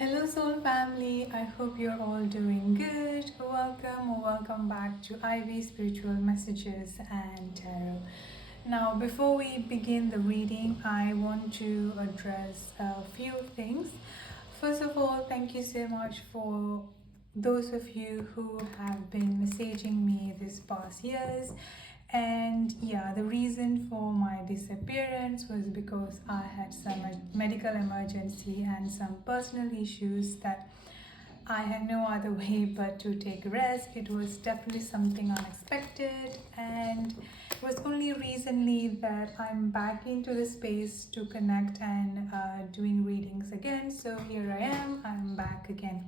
Hello, soul family. I hope you're all doing good. Welcome or welcome back to Ivy Spiritual Messages and Tarot. Now, before we begin the reading, I want to address a few things. First of all, thank you so much for those of you who have been messaging me this past years. And yeah, the reason for my disappearance was because I had some medical emergency and some personal issues that I had no other way but to take rest. It was definitely something unexpected, and it was only recently that I'm back into the space to connect and doing readings again. So here I am, I'm back again.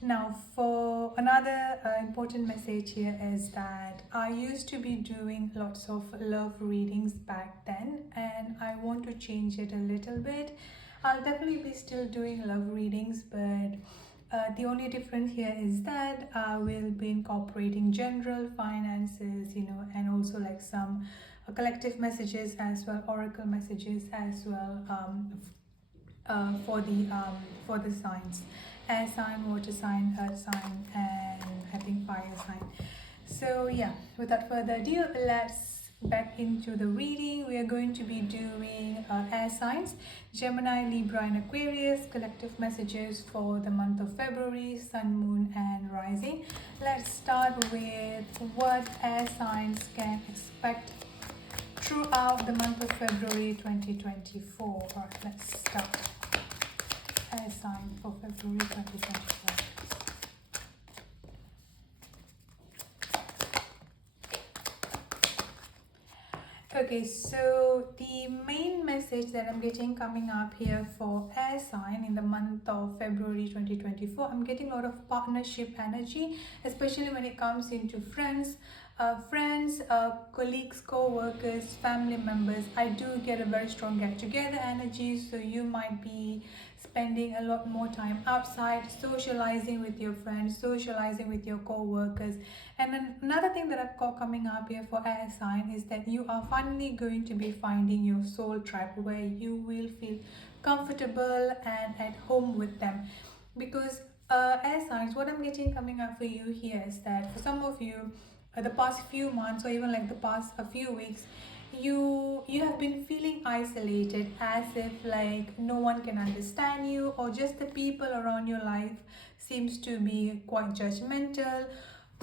Now, for another important message here is that I used to be doing lots of love readings back then, and I want to change it a little bit. I'll definitely be still doing love readings, but the only difference here is that I will be incorporating general finances, and also like some collective messages as well, oracle messages as well, for the signs: air sign, water sign, earth sign, and I think fire sign. So yeah, without further ado, let's back into the reading. We are going to be doing air signs: Gemini, Libra, and Aquarius. Collective messages for the month of February: Sun, Moon, and Rising. Let's start with what air signs can expect throughout the month of February 2024. Alright, let's start. Air sign for February 2024. Okay, so the main message that I'm getting coming up here for air sign in the month of February 2024, I'm getting a lot of partnership energy, especially when it comes into friends, colleagues, co-workers, family members. I do get a very strong get-together energy, so you might be spending a lot more time outside, socializing with your friends, socializing with your co-workers. And then another thing that I've got coming up here for air sign is that you are finally going to be finding your soul tribe where you will feel comfortable and at home with them. Because air signs, what I'm getting coming up for you here is that for some of you, the past few months or even like the past a few weeks, you have been feeling isolated, as if like no one can understand you, or just the people around your life seems to be quite judgmental.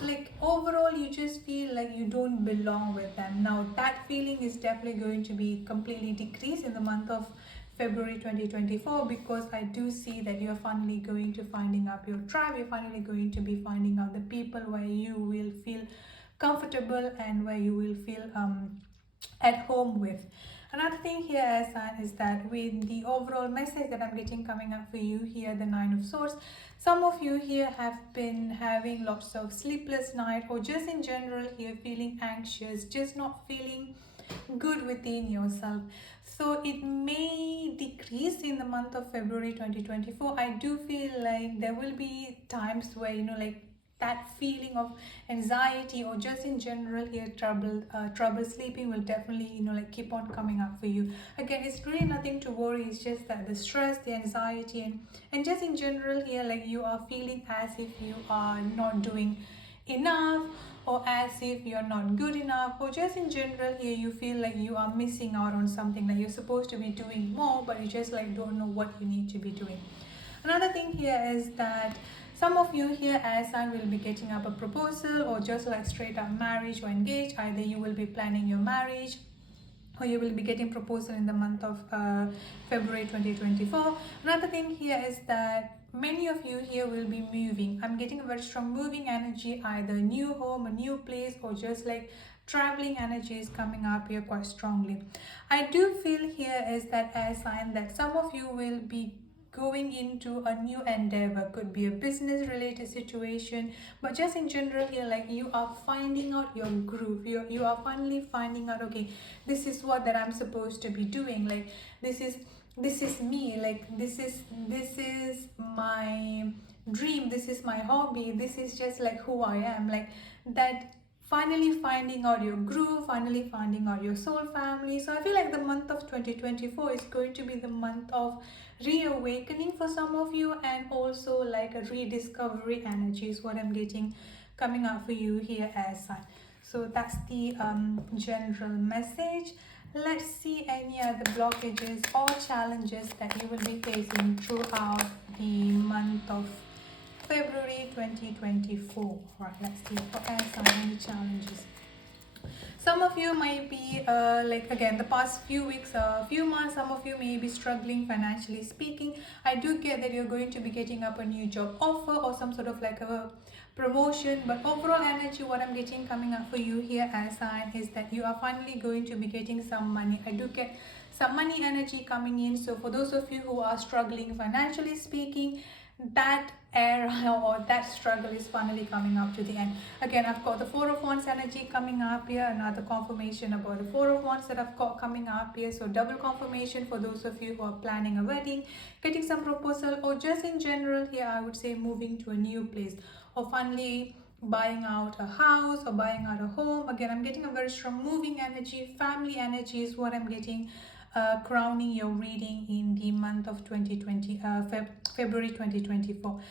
Like overall you just feel like you don't belong with them. Now that feeling is definitely going to be completely decreased in the month of February 2024, because I do see that you're finally going to finding up your tribe. You're finally going to be finding out the people where you will feel comfortable and where you will feel at home with. Another thing here as is that with the overall message that I'm getting coming up for you here, the Nine of Swords, some of you here have been having lots of sleepless night, or just in general here feeling anxious, just not feeling good within yourself. So it may decrease in the month of February 2024. I do feel like there will be times where like that feeling of anxiety, or just in general here trouble sleeping, will definitely like keep on coming up for you. Again, it's really nothing to worry. It's just that the stress, the anxiety, and just in general here, like you are feeling as if you are not doing enough, or as if you're not good enough, or just in general here you feel like you are missing out on something, that you're supposed to be doing more but you just like don't know what you need to be doing. Another thing here is that some of you here as I will be getting up a proposal, or just like straight up marriage or engage. Either you will be planning your marriage, or you will be getting proposal in the month of February 2024. Another thing here is that many of you here will be moving. I'm getting a very strong moving energy, either new home, a new place, or just like traveling energy is coming up here quite strongly. I do feel here is that air sign that some of you will be going into a new endeavor. Could be a business related situation, but just in general here, like you are finding out your groove. You are finally finding out, okay, this is what that I'm supposed to be doing. Like this is me. Like this is my dream. This is my hobby. This is just like who I am. Like that finally finding out your groove, finally finding out your soul family. So I feel like the month of 2024 is going to be the month of reawakening for some of you, and also like a rediscovery energy is what I'm getting coming out for you here as sun. So that's the general message. Let's see any other blockages or challenges that you will be facing throughout the month of February 2024. Right, let's see for air sign any challenges. Some of you might be like again the past few weeks, few months, some of you may be struggling financially speaking. I do get that you're going to be getting up a new job offer or some sort of like a promotion, but overall energy, what I'm getting coming up for you here as sign is that you are finally going to be getting some money. I do get some money energy coming in. So for those of you who are struggling financially speaking, that era or that struggle is finally coming up to the end. Again, I've got the Four of Wands energy coming up here, another confirmation about the Four of Wands that I've got coming up here. So double confirmation for those of you who are planning a wedding, getting some proposal, or just in general here I would say moving to a new place, or finally buying out a house or buying out a home. Again, I'm getting a very strong moving energy, family energy is what I'm getting crowning your reading in the month of February 2024.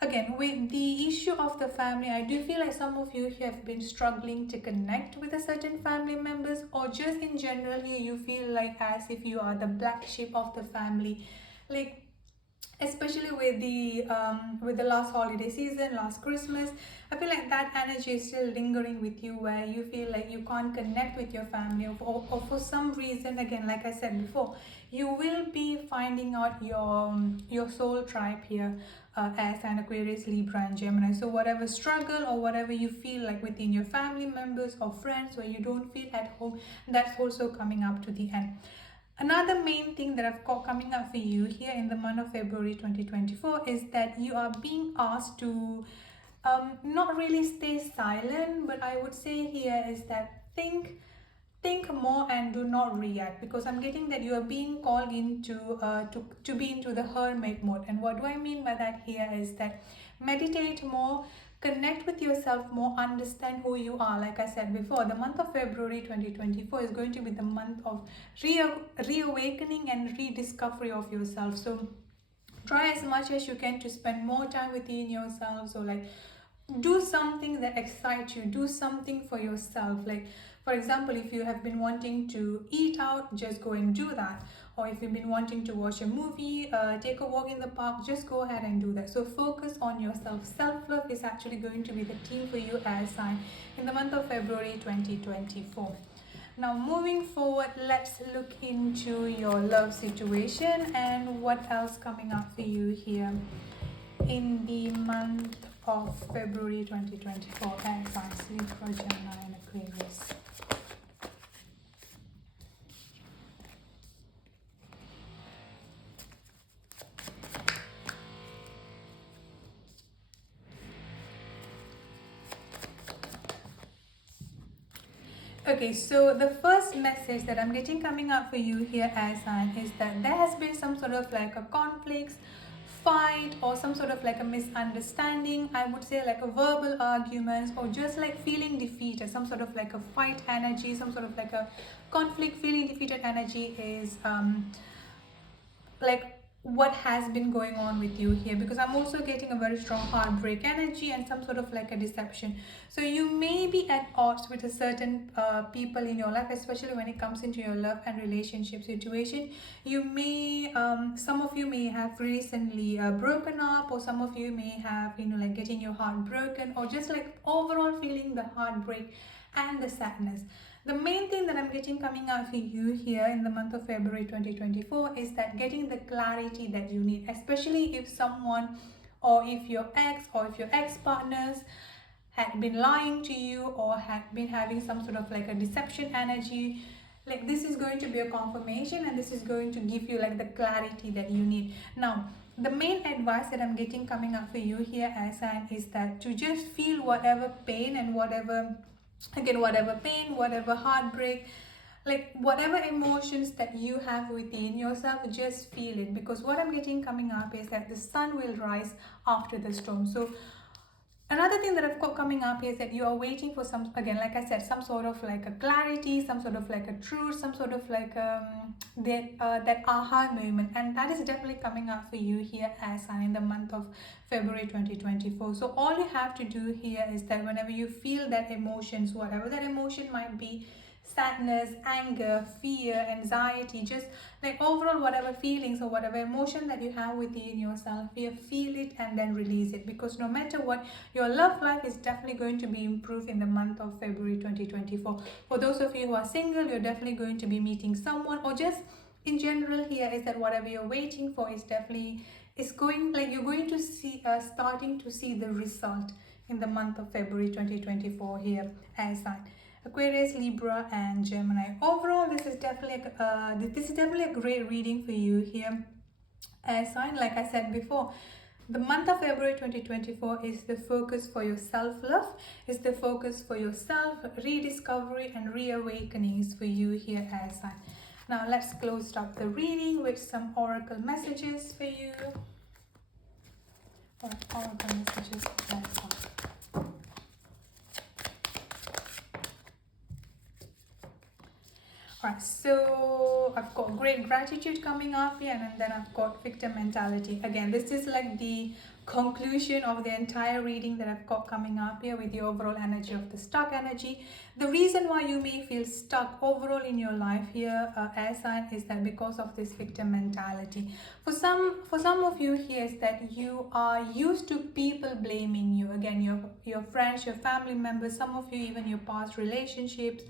Again, with the issue of the family, I do feel like some of you have been struggling to connect with a certain family members, or just in general here you feel like as if you are the black sheep of the family, like especially with the last holiday season, last Christmas. I feel like that energy is still lingering with you, where you feel like you can't connect with your family, or for some reason, again like I said before, you will be finding out your soul tribe here as an Aquarius, Libra and Gemini. So whatever struggle or whatever you feel like within your family members or friends where you don't feel at home, that's also coming up to the end. Another main thing that I've got coming up for you here in the month of February 2024 is that you are being asked to not really stay silent, but I would say here is that think more and do not react, because I'm getting that you are being called into to be into the hermit mode. And what do I mean by that here is that meditate more, connect with yourself more, understand who you are. Like I said before, the month of February 2024 is going to be the month of reawakening and rediscovery of yourself. So try as much as you can to spend more time within yourself. So like do something that excites you, do something for yourself. Like for example, if you have been wanting to eat out, just go and do that. Or if you've been wanting to watch a movie, take a walk in the park, just go ahead and do that. So focus on yourself. Self-love is actually going to be the theme for you as sign in the month of February 2024. Now moving forward, let's look into your love situation and what else coming up for you here in the month of February 2024 as signs Libra, Gemini and Aquarius. Okay, so the first message that I'm getting coming up for you here as sign is that there has been some sort of like a conflict, fight, or some sort of like a misunderstanding. I would say like a verbal arguments, or just like feeling defeated, some sort of like a fight energy, some sort of like a conflict, feeling defeated energy is like what has been going on with you here, because I'm also getting a very strong heartbreak energy and some sort of like a deception. So you may be at odds with a certain people in your life, especially when it comes into your love and relationship situation. You may some of you may have recently broken up, or some of you may have like getting your heart broken, or just like overall feeling the heartbreak and the sadness. The main thing that I'm getting coming out for you here in the month of February 2024 is that getting the clarity that you need, especially if someone, or if your ex, or if your ex-partners had been lying to you, or had been having some sort of like a deception energy. Like this is going to be a confirmation, and this is going to give you like the clarity that you need. Now the main advice that I'm getting coming up for you here as an is that to just feel whatever pain and whatever pain, whatever heartbreak, like whatever emotions that you have within yourself, just feel it, because what I'm getting coming up is that the sun will rise after the storm. So Another thing that I've got coming up is that you are waiting for some, again, like I said, some sort of like a clarity, some sort of like a truth, some sort of like that aha moment, and that is definitely coming up for you here as in the month of February 2024. So all you have to do here is that whenever you feel that emotions, whatever that emotion might be, sadness, anger, fear, anxiety, just like overall whatever feelings or whatever emotion that you have within yourself, you feel it and then release it, because no matter what, your love life is definitely going to be improved in the month of February 2024. For those of you who are single, you're definitely going to be meeting someone, or just in general here is that whatever you're waiting for is definitely, it's going, like you're going to see starting to see the result in the month of February 2024 here as Aquarius, Libra, and Gemini. Overall, this is definitely a great reading for you here as sign. Like I said before, the month of February 2024 is the focus for your self-love, is the focus for yourself, rediscovery and reawakening is for you here as sign. Now let's close up the reading with some oracle messages for you. Oracle messages as sign. Alright, so I've got great gratitude coming up here, and then I've got victim mentality. Again, this is like the conclusion of the entire reading that I've got coming up here with the overall energy of the stuck energy. The reason why you may feel stuck overall in your life here, air sign, is that because of this victim mentality. For some of you here is that you are used to people blaming you. Again, your friends, your family members, some of you even your past relationships,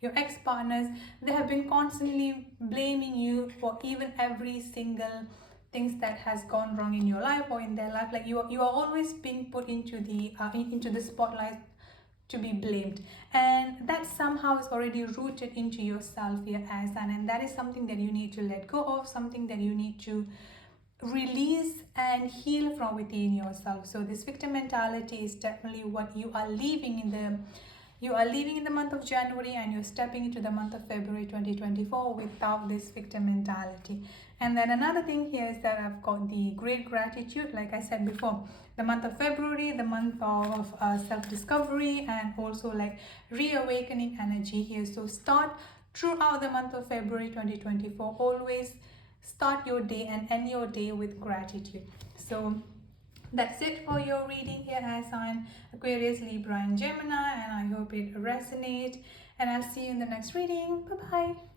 your ex-partners, they have been constantly blaming you for even every single things that has gone wrong in your life or in their life. Like you are always being put into the spotlight to be blamed, and that somehow is already rooted into yourself here as and that is something that you need to let go of, something that you need to release and heal from within yourself. So this victim mentality is definitely what you are leaving in the month of January, and you're stepping into the month of February 2024 without this victim mentality. And then another thing here is that I've got the great gratitude, like I said before, the month of February, the month of self-discovery and also like reawakening energy here. So start throughout the month of February 2024, always start your day and end your day with gratitude. So that's it for your reading here as sign Aquarius, Libra, and Gemini, and I hope it resonates, and I'll see you in the next reading. Bye bye.